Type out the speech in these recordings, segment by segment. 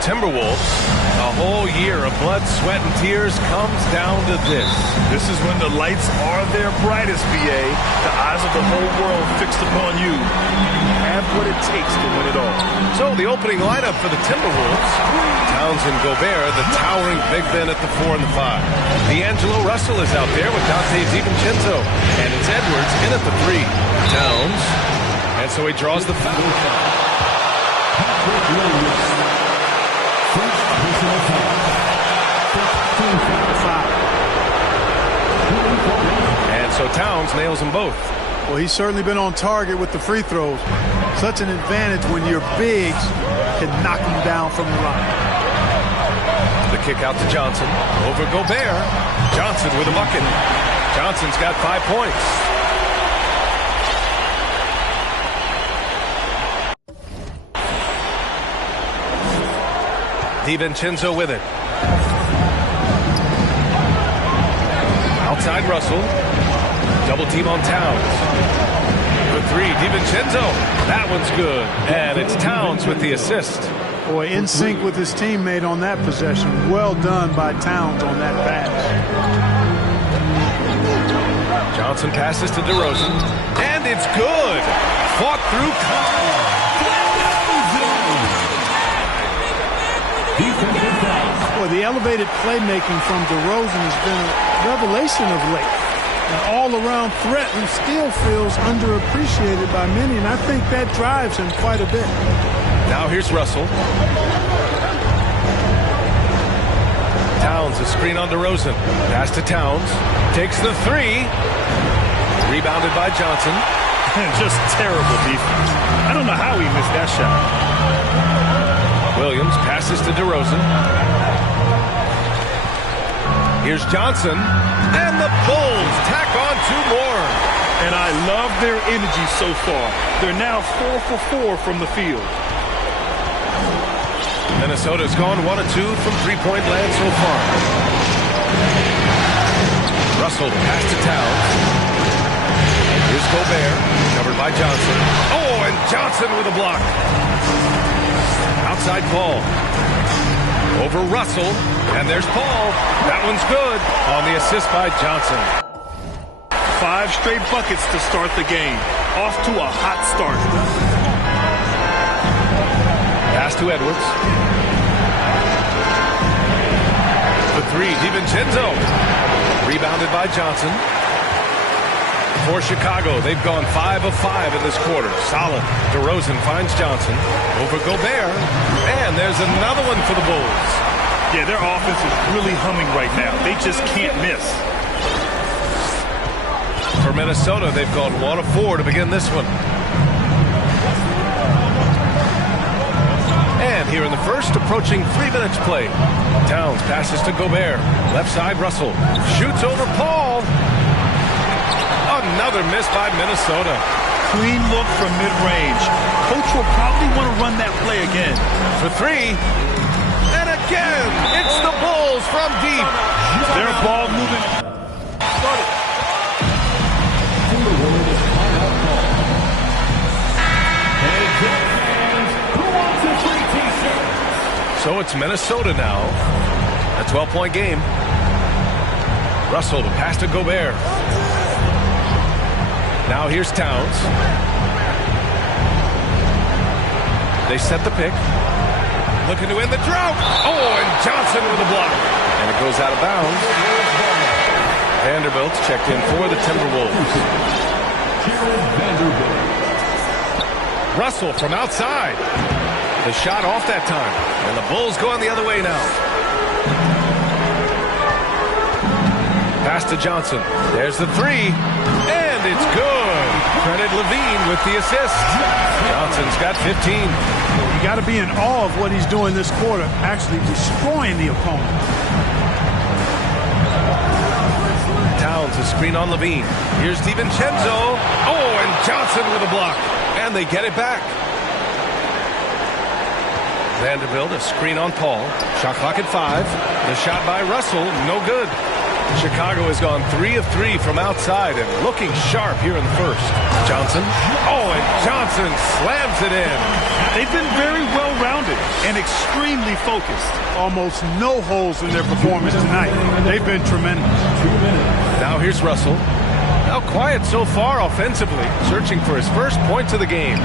Timberwolves. A whole year of blood, sweat, and tears comes down to this. This is when the lights are their brightest, BA. The eyes of the whole world fixed upon you. You have what it takes to win it all. So the opening lineup for the Timberwolves: Towns and Gobert, the towering big men at the 4 and the 5. D'Angelo Russell is out there with Dante DiVincenzo. And it's Edwards in at the 3. Towns. And so he draws the foul. And so Towns nails them both. Well, he's certainly been on target with the free throws. Such an advantage when your bigs can knock him down from the line. The kick out to Johnson. Over Gobert. Johnson with a bucket. Johnson's got 5 points. DiVincenzo with it. Outside Russell. Double team on Towns. The 3, DiVincenzo. That one's good. And it's Towns with the assist. Boy, in sync with his teammate on that possession. Well done by Towns on that pass. Johnson passes to DeRozan. And it's good. Fought through. Boy, the elevated playmaking from DeRozan has been a revelation of late. An all-around threat who still feels underappreciated by many, and I think that drives him quite a bit. Now here's Russell. Towns, a screen on DeRozan. Pass to Towns. Takes the 3. Rebounded by Johnson. Just terrible defense. I don't know how he missed that shot. Williams passes to DeRozan. Here's Johnson. And the Bulls tack on 2 more. And I love their energy so far. They're now 4 for 4 from the field. Minnesota's gone 1 of 2 from three-point land so far. Russell pass to Towns. Here's Gobert, covered by Johnson. Oh, and Johnson with a block. Outside Paul. Over Russell, and there's Paul. That one's good on the assist by Johnson. 5 straight buckets to start the game. Off to a hot start. Pass to Edwards. The 3, DiVincenzo. Rebounded by Johnson. For Chicago, they've gone 5 of 5 in this quarter. Solid. DeRozan finds Johnson. Over Gobert. And there's another one for the Bulls. Yeah, their offense is really humming right now. They just can't miss. For Minnesota, they've gone 1 of 4 to begin this one. And here in the first, approaching 3 minutes play. Towns passes to Gobert. Left side, Russell. Shoots over Paul. Another miss by Minnesota. Clean look from mid-range. Coach will probably want to run that play again. For 3. And again, it's the Bulls from deep. Their ball moving. So it's Minnesota now. A 12-point game. Russell, the pass to Gobert. Now here's Towns. They set the pick. Looking to end the drought. Oh, and Johnson with a block. And it goes out of bounds. Vanderbilt's checked in for the Timberwolves. Russell from outside. The shot off that time. And the Bulls going the other way now. Pass to Johnson. There's the 3. And it's good. Credit Levine with the assist. Johnson's got 15. You got to be in awe of what he's doing this quarter, actually destroying the opponent. Towns, a screen on Levine. Here's DiVincenzo. Oh, and Johnson with a block. And they get it back. Vanderbilt, a screen on Paul. Shot clock at 5. The shot by Russell, no good. Chicago has gone 3 of 3 from outside and looking sharp here in the first. Johnson. Oh, and Johnson slams it in. They've been very well-rounded and extremely focused. Almost no holes in their performance tonight. They've been tremendous. Now here's Russell. Now quiet so far offensively, searching for his first points of the game.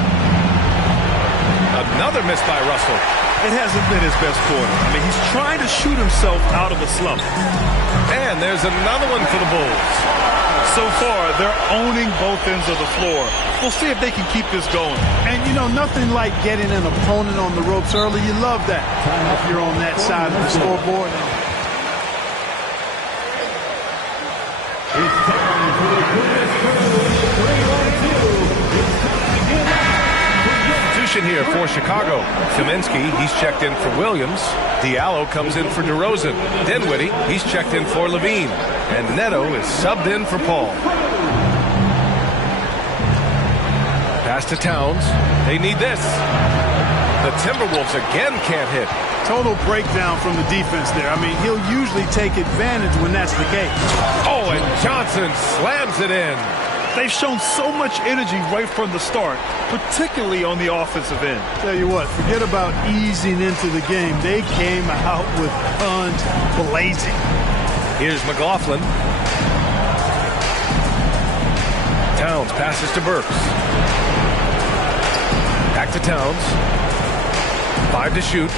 Another miss by Russell. It hasn't been his best quarter. I mean, he's trying to shoot himself out of a slump. And there's another one for the Bulls. So far, they're owning both ends of the floor. We'll see if they can keep this going. And, you know, nothing like getting an opponent on the ropes early. You love that if you're on that side of the scoreboard. Here for Chicago. Kaminsky, he's checked in for Williams. Diallo comes in for DeRozan. Dinwiddie, he's checked in for Levine. And Neto is subbed in for Paul. Pass to Towns. They need this. The Timberwolves again can't hit. Total breakdown from the defense there. I mean, he'll usually take advantage when that's the case. Oh, and Johnson slams it in. They've shown so much energy right from the start, particularly on the offensive end. Tell you what, forget about easing into the game. They came out with guns blazing. Here's McLaughlin. Towns passes to Burks. Back to Towns. 5 to shoot.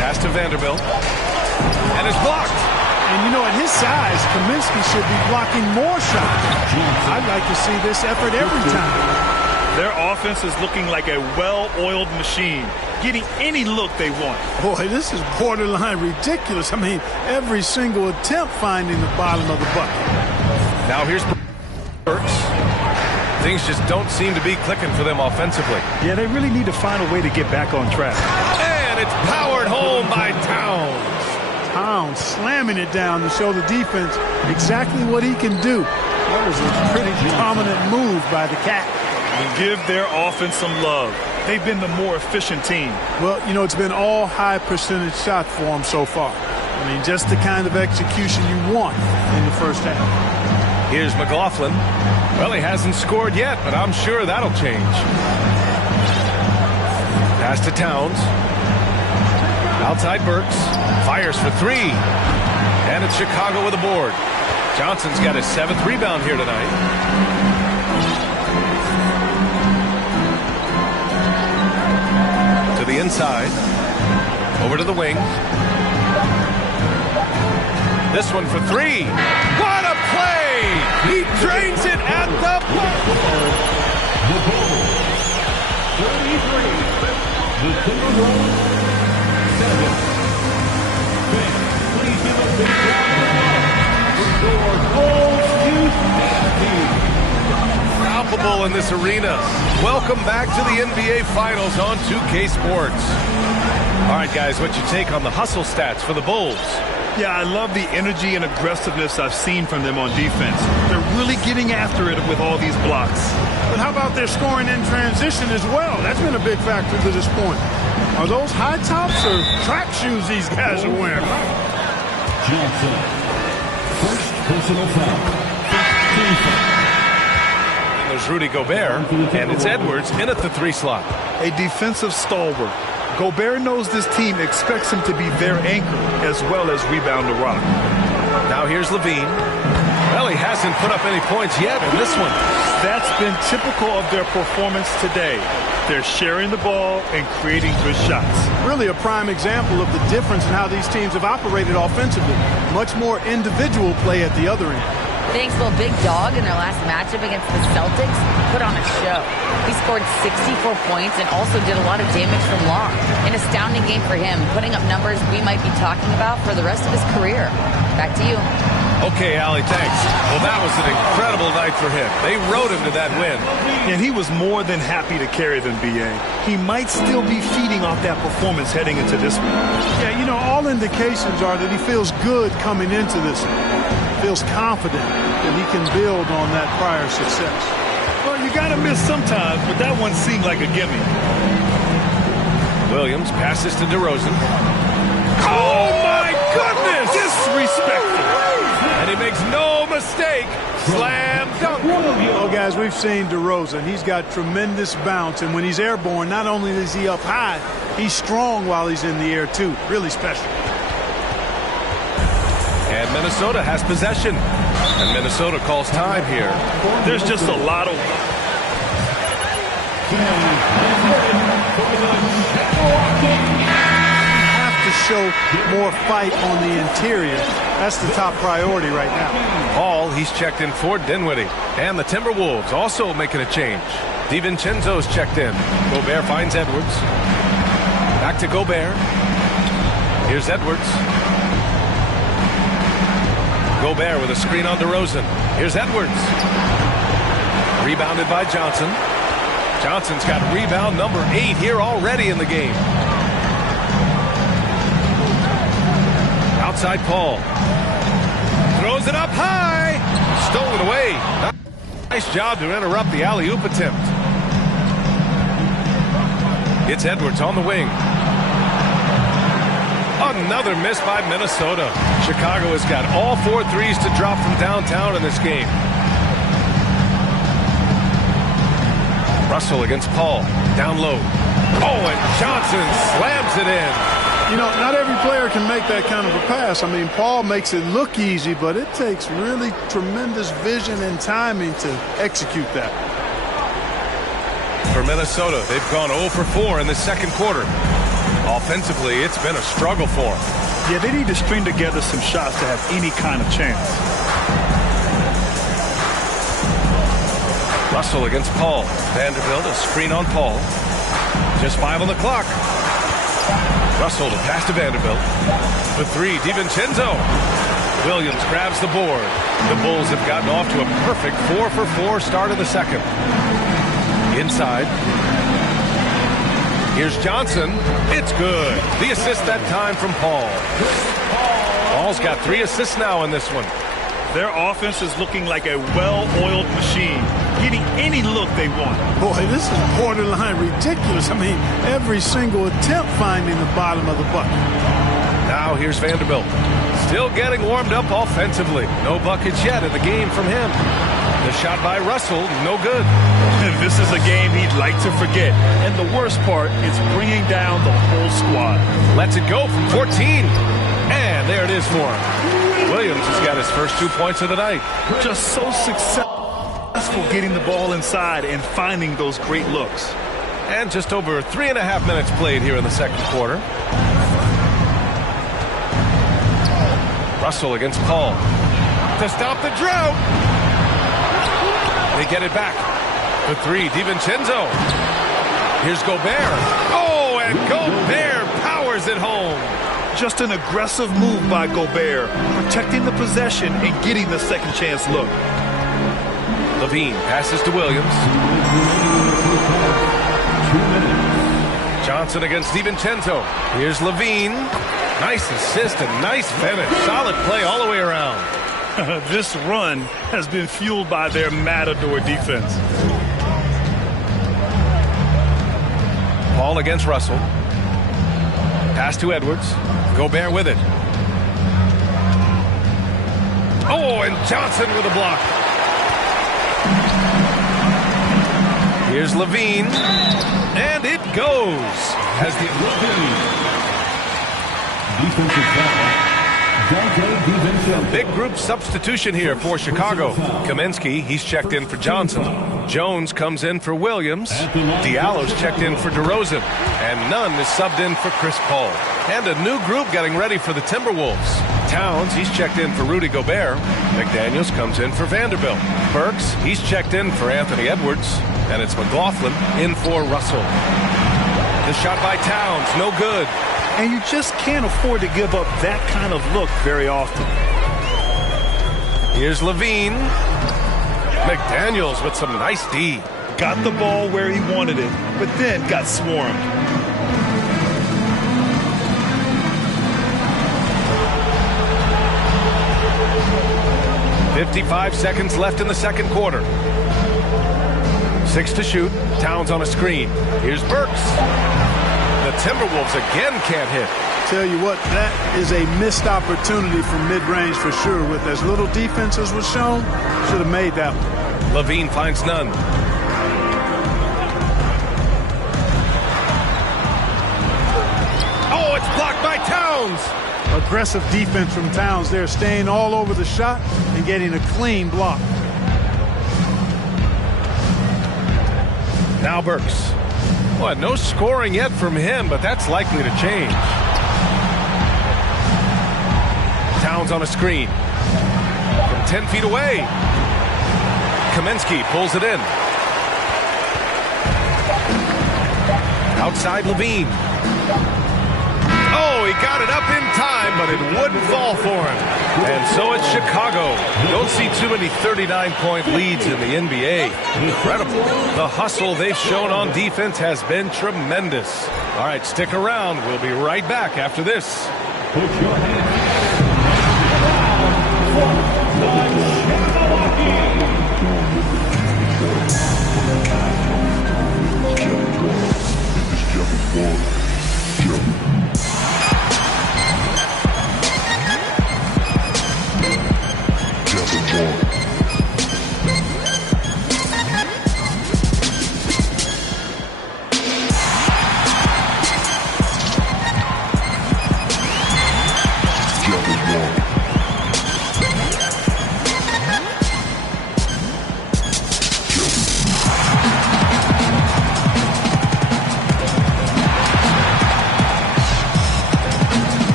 Pass to Vanderbilt. And it's blocked. And, you know, at his size, Kaminsky should be blocking more shots. I'd like to see this effort every time. Their offense is looking like a well-oiled machine, getting any look they want. Boy, this is borderline ridiculous. I mean, every single attempt finding the bottom of the bucket. Now here's Burks. Things just don't seem to be clicking for them offensively. Yeah, they really need to find a way to get back on track. And it's powered home by Towns. Towns slamming it down to show the defense exactly what he can do. That was a pretty prominent move by the Cat. Give their offense some love. They've been the more efficient team. Well, you know, it's been all high percentage shots for them so far. I mean, just the kind of execution you want in the first half. Here's McLaughlin. Well, he hasn't scored yet, but I'm sure that'll change. Pass to Towns. Outside Burks. Fires for 3. And it's Chicago with a board. Johnson's got his 7th rebound here tonight. To the inside. Over to the wing. This one for 3. What a play! He drains it at the buzzer. The Bulls. 33. The Timberwolves. 7. Please give a big round of applause for Bulls Youth Team. Palpable in this arena. Welcome back to the NBA Finals on 2K Sports. All right, guys, what's your take on the hustle stats for the Bulls? Yeah, I love the energy and aggressiveness I've seen from them on defense. They're really getting after it with all these blocks. But how about their scoring in transition as well? That's been a big factor to this point. Are those high tops or track shoes these guys are wearing? Johnson. First personal foul. And there's Rudy Gobert, and it's Edwards in at the 3 slot. A defensive stalwart. Gobert knows this team expects him to be their anchor as well as rebound the rock. Now here's Levine. Well, he hasn't put up any points yet in this one. That's been typical of their performance today. They're sharing the ball and creating good shots. Really a prime example of the difference in how these teams have operated offensively. Much more individual play at the other end. Thanks, well, Big Dog in their last matchup against the Celtics put on a show. He scored 64 points and also did a lot of damage from long. An astounding game for him, putting up numbers we might be talking about for the rest of his career. Back to you. Okay, Allie, thanks. Well, that was an incredible night for him. They rode him to that win. And he was more than happy to carry them, B.A. He might still be feeding off that performance heading into this one. Yeah, you know, all indications are that he feels good coming into this one. Feels confident that he can build on that prior success. Well, you got to miss sometimes, but that one seemed like a gimme. Williams passes to DeRozan. Oh, my goodness! Disrespectful. And he makes no mistake. Slam dunk. Oh, guys, we've seen DeRozan. He's got tremendous bounce, and when he's airborne, not only is he up high, he's strong while he's in the air, too. Really special. And Minnesota has possession. And Minnesota calls time here. There's just a lot of... Have to show more fight on the interior. That's the top priority right now. Paul, he's checked in for Dinwiddie. And the Timberwolves also making a change. DiVincenzo's checked in. Gobert finds Edwards. Back to Gobert. Here's Edwards. Gobert with a screen on DeRozan. Here's Edwards. Rebounded by Johnson. Johnson's got rebound number 8 here already in the game. Outside Paul. Throws it up high. Stolen away. Nice job to interrupt the alley-oop attempt. It's Edwards on the wing. Another miss by Minnesota. Chicago has got all 4 threes to drop from downtown in this game. Russell against Paul. Down low. Oh, and Johnson slams it in. You know, not every player can make that kind of a pass. I mean, Paul makes it look easy, but it takes really tremendous vision and timing to execute that. For Minnesota, they've gone 0 for 4 in the second quarter. Offensively, it's been a struggle for them. Yeah, they need to string together some shots to have any kind of chance. Russell against Paul. Vanderbilt, a screen on Paul. Just 5 on the clock. Russell to pass to Vanderbilt. For 3, DiVincenzo. Williams grabs the board. The Bulls have gotten off to a perfect 4 for 4 start of the second. Inside. Here's Johnson. It's good. The assist that time from Paul. Paul's got 3 assists now in this one. Their offense is looking like a well-oiled machine, getting any look they want. Boy, this is borderline ridiculous. I mean, every single attempt finding the bottom of the bucket. Now here's Vanderbilt. Still getting warmed up offensively. No buckets yet in the game from him. The shot by Russell, no good. This is a game he'd like to forget. And the worst part is bringing down the whole squad. Lets it go from 14. And there it is for him. Williams has got his first 2 points of the night. Just so successful getting the ball inside and finding those great looks. And just over 3.5 minutes played here in the second quarter. Russell against Paul. To stop the drought. They get it back. For 3, DiVincenzo. Here's Gobert. Oh, and Gobert powers it home. Just an aggressive move by Gobert, protecting the possession and getting the second chance look. Levine passes to Williams. Johnson against DiVincenzo. Here's Levine. Nice assist and nice finish. Solid play all the way around. This run has been fueled by their matador defense. Paul against Russell. Pass to Edwards. Gobert with it. Oh, and Johnson with a block. Here's Levine. And it goes. As the defensive foul. Big group substitution here for Chicago. Kaminsky, he's checked in for Johnson. Jones comes in for Williams. Diallo's checked in for DeRozan. And Nunn is subbed in for Chris Paul. And a new group getting ready for the Timberwolves. Towns, he's checked in for Rudy Gobert. McDaniels comes in for Vanderbilt. Burks, he's checked in for Anthony Edwards. And it's McLaughlin in for Russell. The shot by Towns, no good. And you just can't afford to give up that kind of look very often. Here's Levine. McDaniels with some nice D. Got the ball where he wanted it, but then got swarmed. .55 seconds left in the second quarter. 6 to shoot. Towns on a screen. Here's Burks. The Timberwolves again can't hit. tell you what, that is a missed opportunity from mid-range for sure. With as little defense as was shown, should have made that one. Levine finds none. Oh, it's blocked by Towns. Aggressive defense from Towns there, staying all over the shot and getting a clean block. Now Burks. Well, no scoring yet from him, but that's likely to change. Towns on a screen. From 10 feet away. Kaminsky pulls it in. Outside Levine. Oh, he got it up in time, but it wouldn't fall for him. And so it's Chicago. Don't see too many 39-point leads in the NBA. Incredible. The hustle they've shown on defense has been tremendous. All right, stick around. We'll be right back after this. Put your hands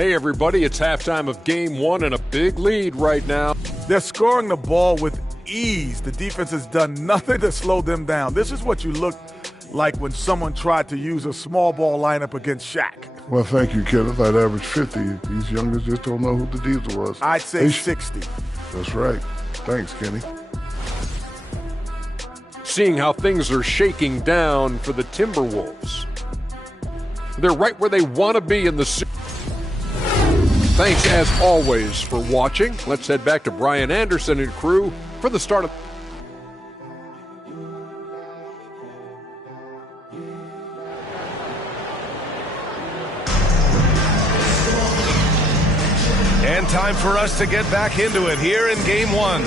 Hey everybody, it's halftime of game one and a big lead right now. They're scoring the ball with ease. The defense has done nothing to slow them down. This is what you look like when someone tried to use a small ball lineup against Shaq. Well, thank you, Kenneth. I'd average 50. These youngers just don't know who the Diesel was. I'd say 60. That's right. Thanks, Kenny. Seeing how things are shaking down for the Timberwolves. They're right where they want to be in the series. Thanks, as always, for watching. Let's head back to Brian Anderson and crew for the start of... And time for us to get back into it here in game one.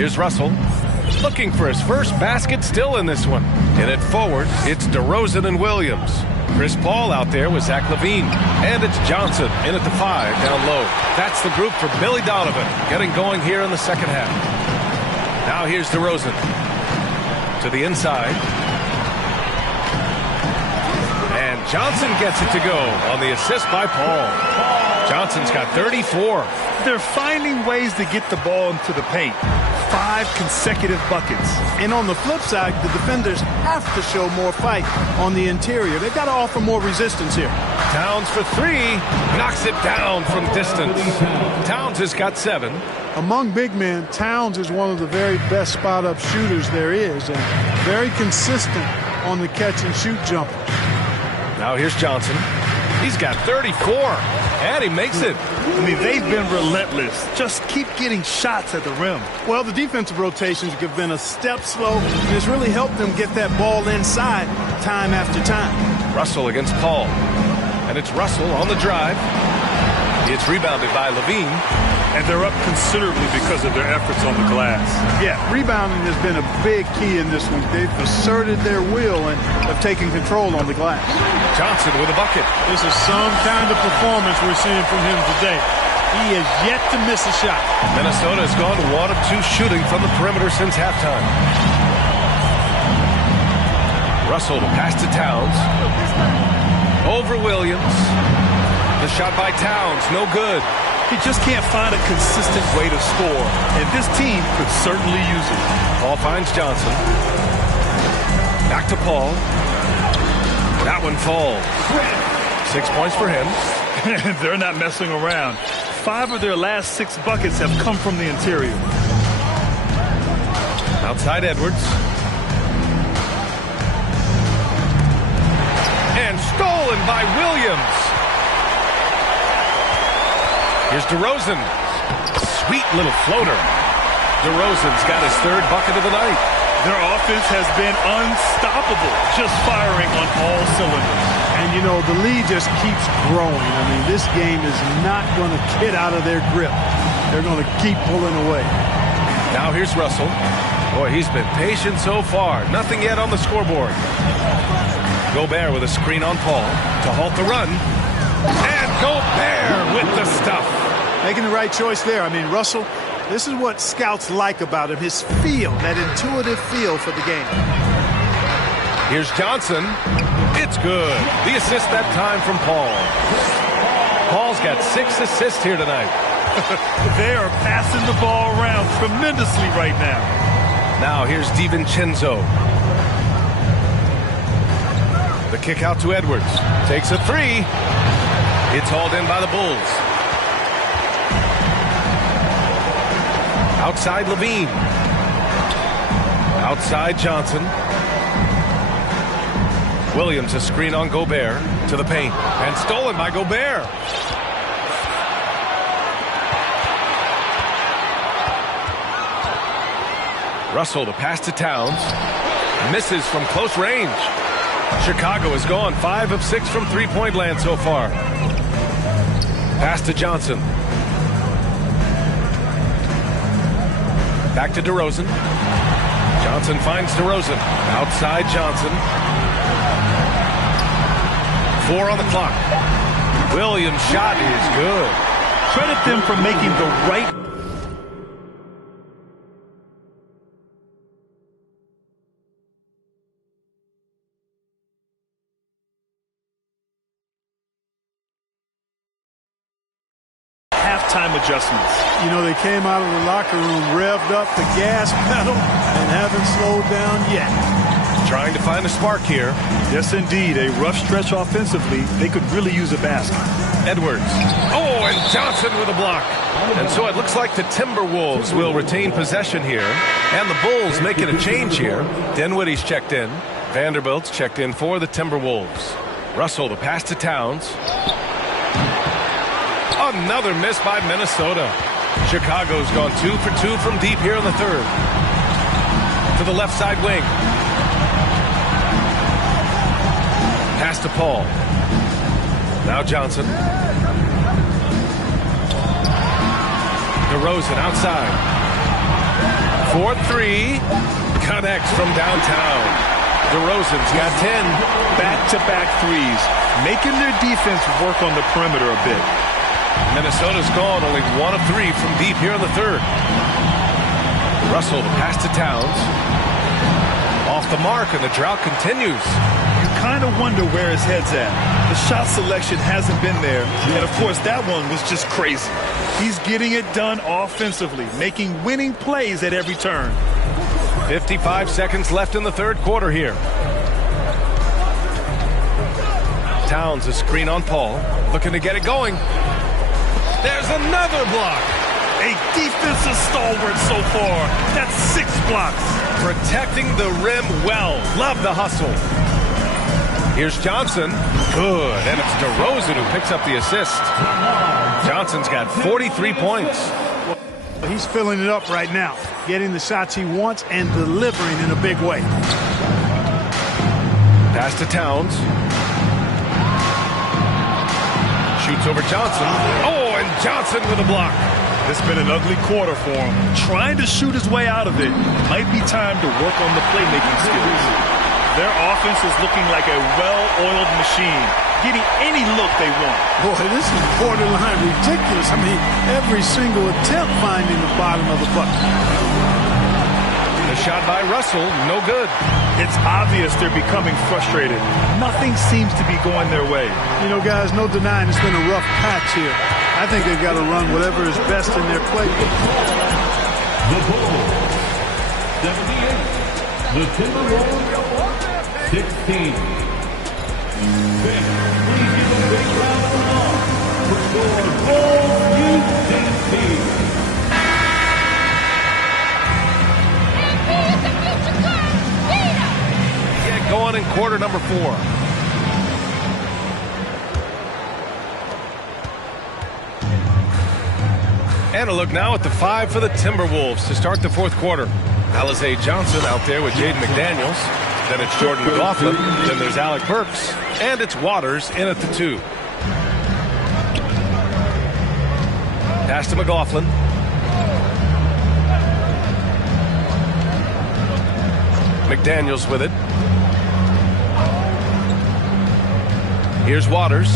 Here's Russell. Looking for his first basket still in this one. In it forward, it's DeRozan and Williams. Chris Paul out there with Zach LaVine. And it's Johnson in at the 5 down low. That's the group for Billy Donovan getting going here in the second half. Now here's DeRozan to the inside. And Johnson gets it to go on the assist by Paul. Johnson's got 34. They're finding ways to get the ball into the paint. 5 consecutive buckets. And on the flip side, the defenders have to show more fight on the interior. They've got to offer more resistance here. Towns for 3. Knocks it down from distance. Towns has got 7. Among big men, Towns is one of the very best spot-up shooters there is, and very consistent on the catch-and-shoot jumper. Now here's Johnson. He's got 34, and he makes it. I mean, they've been relentless. Just keep getting shots at the rim. Well, the defensive rotations have been a step slow, and it's really helped them get that ball inside time after time. Russell against Paul. And it's Russell on the drive. It's rebounded by LaVine. And they're up considerably because of their efforts on the glass. Yeah, rebounding has been a big key in this one. They've asserted their will and have taken control on the glass. Johnson with a bucket. This is some kind of performance we're seeing from him today. He has yet to miss a shot. Minnesota has gone 1 of 2 shooting from the perimeter since halftime. Russell to pass to Towns. Over Williams. The shot by Towns, no good. He just can't find a consistent way to score, and this team could certainly use it. Paul finds Johnson. Back to Paul. That one falls. 6 points for him. They're not messing around. 5 of their last 6 buckets have come from the interior. Outside Edwards. And stolen by Williams. Here's DeRozan. Sweet little floater. DeRozan's got his 3rd bucket of the night. Their offense has been unstoppable, just firing on all cylinders. And, you know, the lead just keeps growing. I mean, this game is not going to get out of their grip. They're going to keep pulling away. Now here's Russell. Boy, he's been patient so far. Nothing yet on the scoreboard. Gobert with a screen on Paul to halt the run. And Gobert with the stuff. Making the right choice there. I mean, Russell, this is what scouts like about him, his feel, that intuitive feel for the game. Here's Johnson. It's good. The assist that time from Paul. Paul's got 6 assists here tonight. They are passing the ball around tremendously right now. Now here's DiVincenzo. The kick out to Edwards. Takes a 3. It's hauled in by the Bulls. Outside LaVine. Outside Johnson. Williams a screen on Gobert to the paint. And stolen by Gobert. Russell to pass to Towns. Misses from close range. Chicago has gone 5 of 6 from three-point land so far. Pass to Johnson. Back to DeRozan. Johnson finds DeRozan. Outside Johnson. 4 on the clock. Williams' shot is good. Credit them for making the right. Halftime adjustments. You know, they came out of the locker room, revved up the gas pedal, and haven't slowed down yet. Trying to find a spark here. Yes, indeed. A rough stretch offensively. They could really use a basket. Edwards. Oh, and Johnson with a block. And so it looks like the Timberwolves will retain possession here. And the Bulls making a change here. Dinwiddie's checked in. Vanderbilt's checked in for the Timberwolves. Russell to pass to Towns. Another miss by Minnesota. Chicago's gone 2 for 2 from deep here in the 3rd. To the left side wing. Pass to Paul. Now Johnson. DeRozan outside. 4-3. Connects from downtown. DeRozan's got 10. Back-to-back threes, making their defense work on the perimeter a bit. Minnesota's gone only 1 of 3 from deep here in the third. Russell, the pass to Towns. Off the mark, and the drought continues. You kind of wonder where his head's at. The shot selection hasn't been there, and of course that one was just crazy. He's getting it done offensively, making winning plays at every turn. 55 seconds left in the third quarter here. Towns, a screen on Paul, looking to get it going. There's another block. A defensive stalwart so far. That's 6 blocks. Protecting the rim well. Love the hustle. Here's Johnson. Good. And it's DeRozan who picks up the assist. Johnson's got 43 points. He's filling it up right now, getting the shots he wants and delivering in a big way. Pass to Towns. Shoots over Johnson. Oh, and Johnson with a block. It's been an ugly quarter for him. Trying to shoot his way out of it. Might be time to work on the playmaking skills. Their offense is looking like a well-oiled machine, getting any look they want. Boy, this is borderline ridiculous. I mean, every single attempt finding the bottom of the bucket. The shot by Russell, no good. It's obvious they're becoming frustrated. Nothing seems to be going their way. You know, guys, no denying it's been a rough patch here. I think they've got to run whatever is best in their playbook. The Bulls, 78. The Timberwolves, 16. Please give a big round of applause for your Bulls Youth Team. Get going in quarter number 4. And a look now at the 5 for the Timberwolves to start the fourth quarter. Alize Johnson out there with Jaden McDaniels. Then it's Jordan McLaughlin. Then there's Alec Burks. And it's Waters in at the 2. Pass to McLaughlin. McDaniels with it. Here's Waters.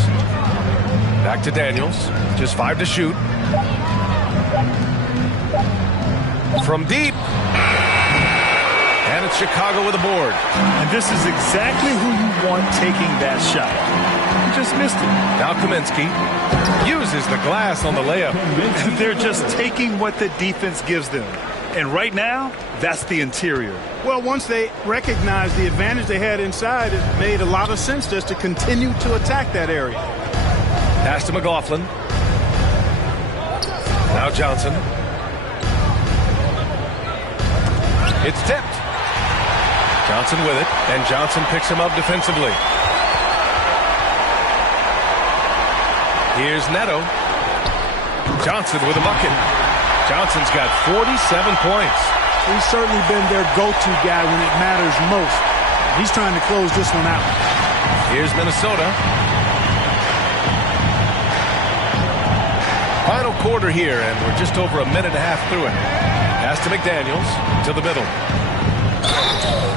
Back to Daniels. Just 5 to shoot. From deep. And it's Chicago with a board. And this is exactly who you want taking that shot. You just missed it. Now Kaminsky uses the glass on the layup. They're just taking what the defense gives them. And right now, that's the interior. Well, once they recognized the advantage they had inside, it made a lot of sense just to continue to attack that area. Pass to McLaughlin. Now Johnson. It's tipped. Johnson with it, and Johnson picks him up defensively. Here's Neto. Johnson with a bucket. Johnson's got 47 points. He's certainly been their go-to guy when it matters most. He's trying to close this one out. Here's Minnesota. Final quarter here, and we're just over a minute and a half through it. Pass to McDaniels, to the middle.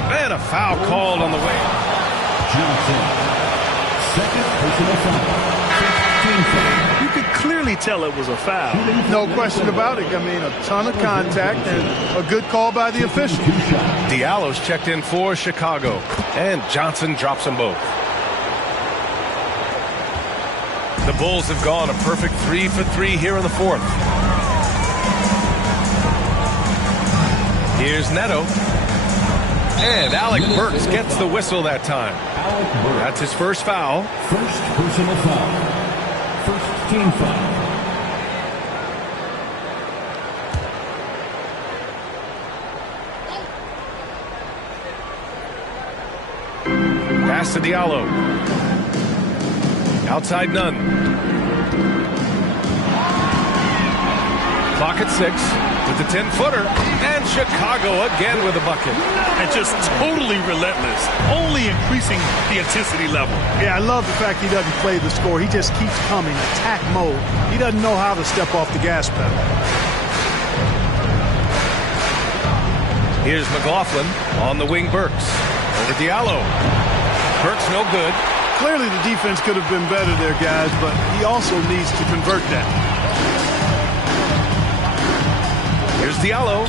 And a foul called on the way. Johnson, second personal foul. 15 foul. You could clearly tell it was a foul. No question about it. I mean, a ton of contact and a good call by the official. Diallo's checked in for Chicago, and Johnson drops them both. The Bulls have gone a perfect 3 for 3 here in the fourth. Here's Neto. And Alec Burks gets the whistle that time. That's his first foul. First personal foul. First team foul. Pass to Diallo. Outside none. Clock at 6 with the 10-footer. And Chicago again with a bucket. And just totally relentless, only increasing the intensity level. Yeah, I love the fact he doesn't play the score. He just keeps coming, attack mode. He doesn't know how to step off the gas pedal. Here's McLaughlin on the wing. Burks over Diallo. Burks no good. Clearly the defense could have been better there, guys, but he also needs to convert that. Here's Diallo.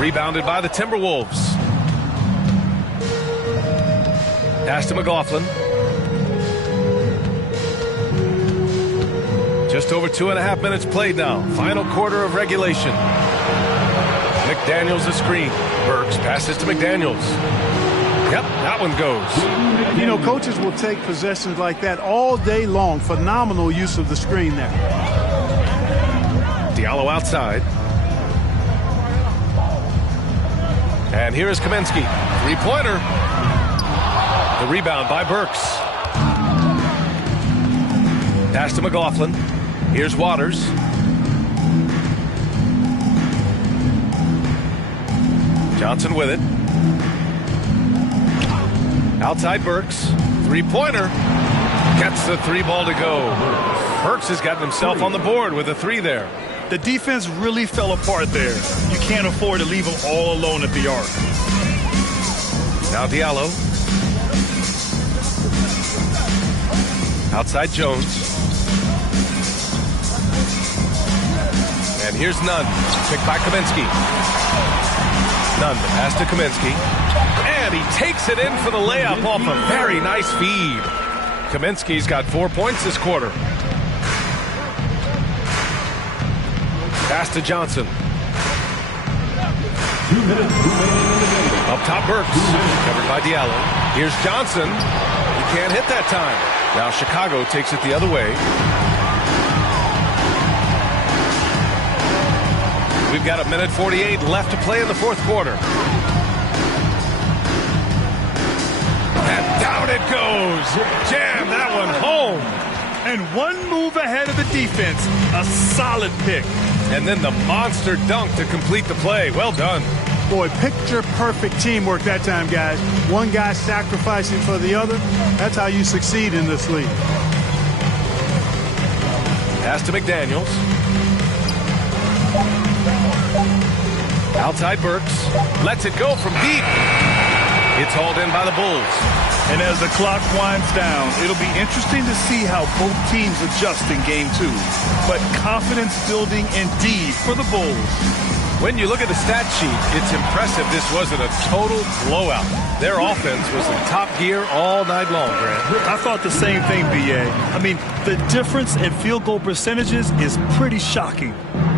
Rebounded by the Timberwolves. Pass to McLaughlin. Just over 2.5 minutes played now. Final quarter of regulation. McDaniels a screen. Burks passes to McDaniels. Yep, that one goes. You know, coaches will take possessions like that all day long. Phenomenal use of the screen there. Diallo outside. And here is Kaminsky. Three-pointer. The rebound by Burks. Pass to McLaughlin. Here's Waters. Johnson with it. Outside Burks. Three-pointer. Gets the three ball to go. Burks has gotten himself on the board with a three there. The defense really fell apart there. You can't afford to leave them all alone at the arc. Now Diallo. Outside Jones. And here's Nunn. Picked by Kaminsky. Nunn, the pass to Kaminsky. And he takes it in for the layup off a very nice feed. Kaminsky's got 4 points this quarter. Pass to Johnson. Up top Burks. Covered by Diallo. Here's Johnson. He can't hit that time. Now Chicago takes it the other way. We've got 1:48 left to play in the fourth quarter. And down it goes. Jam that one home. And one move ahead of the defense. A solid pick. And then the monster dunk to complete the play. Well done. Boy, picture-perfect teamwork that time, guys. One guy sacrificing for the other. That's how you succeed in this league. Pass to McDaniels. Outside Burks. Lets it go from deep. It's hauled in by the Bulls. And as the clock winds down, it'll be interesting to see how both teams adjust in game two. But confidence building indeed for the Bulls. When you look at the stat sheet, it's impressive this wasn't a total blowout. Their offense was in top gear all night long, Grant. I thought the same thing, B.A. I mean, the difference in field goal percentages is pretty shocking.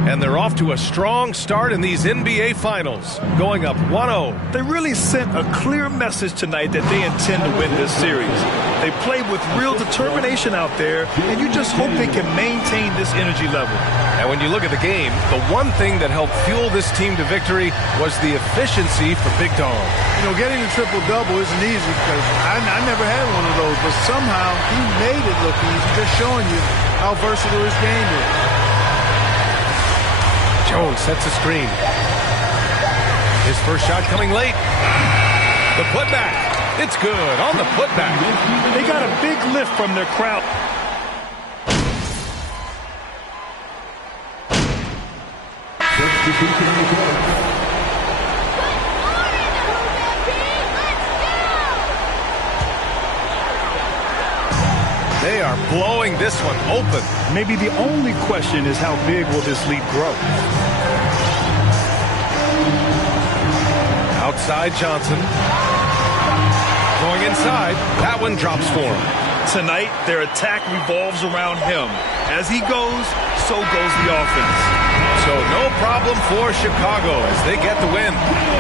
And they're off to a strong start in these NBA Finals, going up 1-0. They really sent a clear message tonight that they intend to win this series. They played with real determination out there, and you just hope they can maintain this energy level. And when you look at the game, the one thing that helped fuel this team to victory was the efficiency for Big Dog. You know, getting a triple-double isn't easy because I never had one of those, but somehow he made it look easy, just showing you how versatile his game is. Jones sets a screen. His first shot coming late. The putback. It's good on the putback. They got a big lift from their crowd. They are blowing this one open. Maybe the only question is how big will this lead grow? Outside Johnson. Going inside. That one drops for him. Tonight, their attack revolves around him. As he goes, so goes the offense. So no problem for Chicago as they get the win.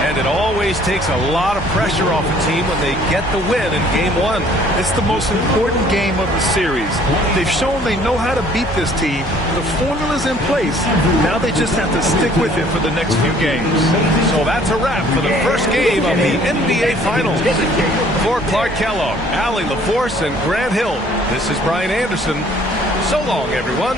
And it always takes a lot of pressure off a team when they get the win in game one. It's the most important game of the series. They've shown they know how to beat this team. The formula's in place. Now they just have to stick with it for the next few games. So that's a wrap for the first game of the NBA Finals. For Clark Kellogg, Allie LaForce, and Grant Hill, this is Brian Anderson. So long, everyone.